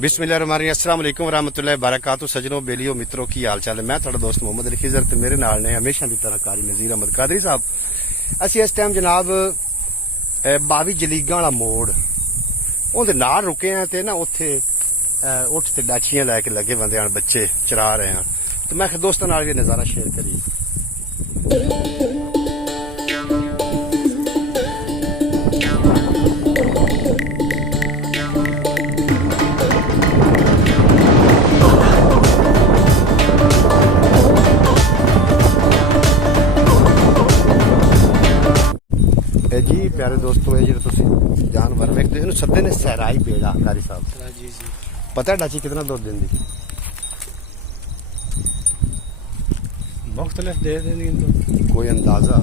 बिस्मिल्लाहिर्रहमानिर्रहीम अस्सलाम वालेकुम रहमतुल्लाहि व बरकातहू सजनों बेलियो मित्रों की हाल चाल है। मैं थोड़ा दोस्त मोहम्मद अली खिजर ते मेरे नाल ने हमेशा की तरह कारी नज़ीर अहमद कादरी साहब। असी इस टाइम जनाब 22 जलीगा वाला मोड़ उहदे नाल रुके हैं ते ना उत्थे उठ ते डाचियां लैके लगे बंदे हैं, बच्चे चरा रहे हैं। तो मैं दोस्तों नाल भी नज़ारा शेयर करिए। जी प्यारे दोस्तों ये जो जानवर वेखते हो सदे ने सहराई बेड़ा कारी साहब जी जी पता है डाची कितना दूध देंदी? मुख्तलिफ दे देंगे कोई अंदाजा?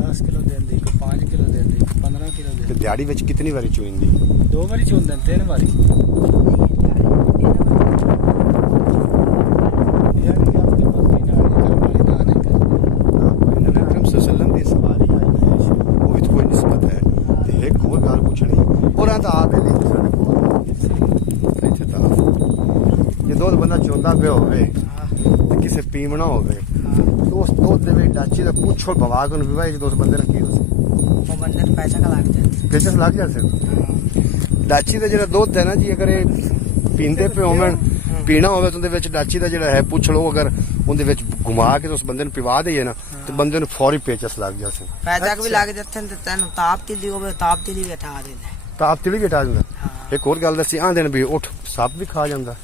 10 किलो देंगे, 5 किलो देंगे, 15 किलो ते देंगे। दिहाड़ी विच कितनी बारी चुईंदी? 2 बारी चुनते 3 बारी। यानी कि आपकी मर्जी नाल कर वाली ना नहीं करते। नबी अकरम सल्लल्लाहु अलैहि वसल्लम दी सवारी आई है वो भी कोई निस्बत है ते एक होर गल पूछनी और आ आप है नहीं साडे कोल इत्थे ता जे दूध बंदा चोंदा पे होवे ते किसे पीवना होवे तो उस दूध दे विच डाची दा पुछो बवा को विवाह जो दोस्त बंदे रखी वो बंदे ने पैसा का लग जाए किसे लग जासे डाची दा जेड़ा दूध है ना जी अगर पींदे पे होवन पीना होवे तो उहदे विच डाची दा जेड़ा है पुछ लो अगर उहदे विच घुमा के तो उस बंदे नु पिवा दईए ना तो बंदे नु फौरी पेचस लग जासे। पैसा भी लग जाते हैं तो तेन ताप तिली होवे ताप तिली भी हटा देंगे। ताप तिली भी हटा दिंदा। एक होर गल दसी आंदे ने भी उठ सप भी खा जांदा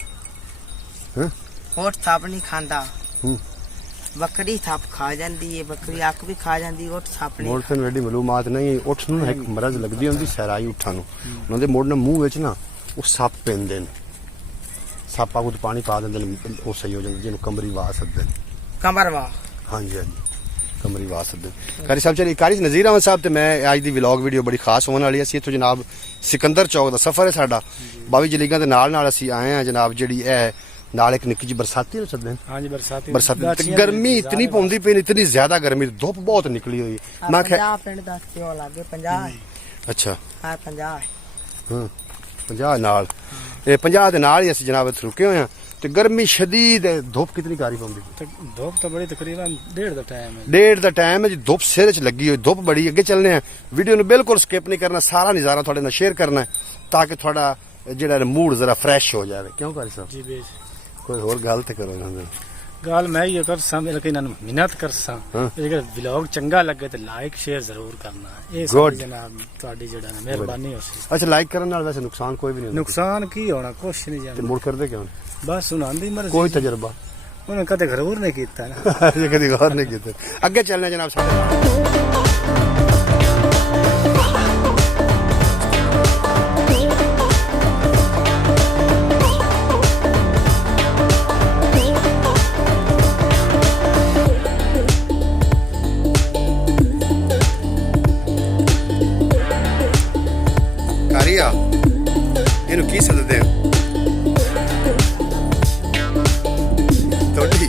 हैं होठ थाप नहीं खांदा हूं बकरी थाप खा जाती है, बकरी अक भी खा जाती है, होठ थाप नहीं। मोड़ से वेडी मालूमात नहीं उठ नु एक मरज लगदी हुंदी सहराई उठा नु उहदे मोड़ ने मुंह विच ना वो सप पेंदे ने सप्पा को पानी पा देंदे ने वो सही हो जांदा जिन्नू कमरी वाह सददे कमरवा हाँ जी हाँ जी कमरी वाह सददे। कारी साहब चलिए कारी नज़ीर अहमद साहब ते मैं अज दी व्लॉग वीडियो बड़ी खास होने वाली है। असीं इत्थों जनाब सिकंदर चौक दा सफर है साडा 22 जलीगां दे नाल नाल असीं आए हैं जनाब जिहड़ी है नाल एक निक्की जी बरसाती नु सददे हां जी बरसाती ते गर्मी इतनी पौंदी पई इतनी ज्यादा गर्मी धुप बहुत निकली हुई मैं 50 पिंड दस क्यों लागे 50 अच्छा हां 50 हां 50 नाल ये 50 दे नाल ही असीं जनाब इत्थे रुके होए हैं ते गर्मी शदीद है धुप कितनी कारी पौंदी धूप तो बड़ी तकरीबन 1:30 दा टाइम है। 1:30 दा टाइम है जी धुप सिर च लगी हुई धुप बड़ी अगे चलने हैं वीडियो नु बिल्कुल स्किप नहीं करना सारा नज़ारा थोड़े नाल शेयर करना है ताकि थोड़ा जेड़ा मूड जरा फ्रेश हो जाए। क्यों कारी साहब जी बेश कोई होर गल ते करो ना गाल मैं ये कर सा लेकिन मिन्नत कर सा अगर व्लॉग चंगा लगे तो लाइक शेयर जरूर करना है। ये Good. जनाब ਤੁਹਾਡੀ ਜਿਹੜਾ ਨਾ ਮਿਹਰਬਾਨੀ ਹੋਸੀ। अच्छा लाइक करने नाल वैसे नुकसान कोई भी नहीं होता ਨੁਕਸਾਨ ਕੀ ਹੋਣਾ ਕੁਛ ਨਹੀਂ ते ਜਾਂਦਾ मुड़ करदे क्यों ਬਸ ਸੁਣਾਉਂਦੀ ਮਰਜ਼ੀ कोई तजर्बा ਉਹਨੇ ਕਦੇ ਗਰੂਰ ਨਹੀਂ ਕੀਤਾ ਨਾ। ये कभी गौर नहीं किया अगे चलने जनाब साढ़े कारिया इनू की सददे हैं तोड़ी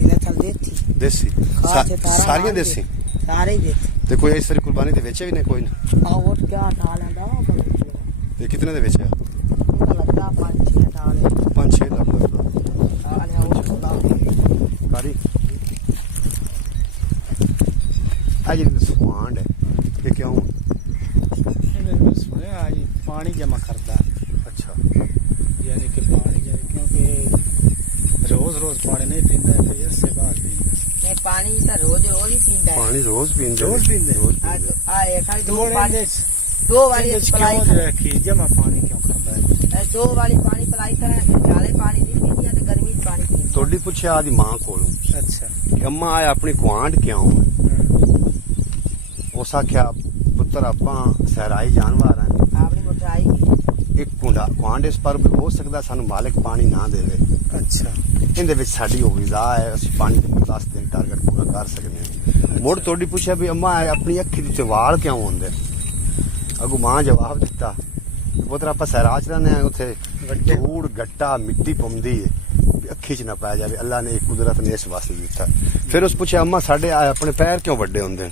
इन्हें थल देती देसी सारियां देसी सारे ही देते ते कोई इस तरह कुर्बानी दे बेचे भी नहीं कोई ना आ वोट क्या डाल आंदा ते कितने दे बेचे लगता 5-6 डाल 5-6 लाख लगदा आले वोट डाल कारी आज सुहांड है ये क्यों मैंने सुना आज पानी जमा करता अच्छा यानी कि पानी क्योंकि रोज रोज पानी नहीं पींदा है तो इससे बात नहीं नहीं पानी सा रोज रोज ही पींदा है पानी रोज पींदे रोज पींदे आ एक खाली दो थोड़े पानी ने दो वाली सप्लाई क्यों रखी जमा पानी क्यों करता है दो वाली पानी सप्लाई करें ज्यादा पानी नहीं पीती है तो गर्मी च पानी पीती तोड़ी पूछे आदि मां कोलों अच्छा कि अम्मा आए अपनी गुआंढ क्यों है उस आख्या पुत्र आपां सहराई जानवर हैं आपने मोटराई एक कुंडा गुआंढ इस पर भी हो सकता सानू मालिक पानी ना देवे अच्छा इहदे विच साडी हो विजा है असि पानी दे 10 दिन टारगेट पूरा कर सकते हैं। मुड़ तोड़ी पूछा भी अम्मा अपनी अखी दे वाल क्यों होंदे अगू मां जवाब दिता पुत्र आप सहरा च रहने उत्थे धूड़ गट्टा मिट्टी पौंदी है अखी च ना पाया जाए अल्लाह ने एक कुदरत ने इस वास्ते दिता ਫਿਰ ਉਸ ਪੁੱਛਿਆ ਅੰਮਾ ਸਾਡੇ ਆਪਣੇ ਪੈਰ ਕਿਉਂ ਵੱਡੇ ਹੁੰਦੇ ਨੇ?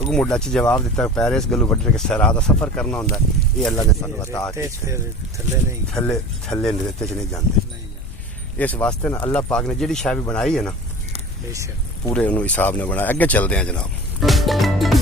ਉਹ ਮੁੱਢਾ ਚ ਜਵਾਬ ਦਿੱਤਾ ਪੈਰ ਇਸ ਗੱਲੋਂ ਵੱਡੇ ਕਿ ਸਹਿਰਾ ਦਾ ਸਫ਼ਰ ਕਰਨਾ ਹੁੰਦਾ ਹੈ। ਇਹ ਅੱਲਾ ਨੇ ਸਾਨੂੰ ਅਤਾ ਰੇਤੇ ਕੀਤੀ। ਚ ਫਿਰ ਥੱਲੇ ਨਹੀਂ ਥੱਲੇ ਰੇਤੇ ਚ ਨਹੀਂ ਜਾਂਦੇ। ਨਹੀਂ ਇਸ ਵਾਸਤੇ ਨਾ ਅੱਲਾਹ ਪਾਕ ਨੇ ਜਿਹੜੀ ਸ਼ੈ ਵੀ ਬਣਾਈ ਹੈ ਨਾ ਬੇਸ਼ੱਕ ਪੂਰੇ ਉਹਨੂੰ ਹਿਸਾਬ ਨਾਲ ਬਣਾਇਆ। ਅੱਗੇ ਚੱਲਦੇ ਹਾਂ ਜਨਾਬ।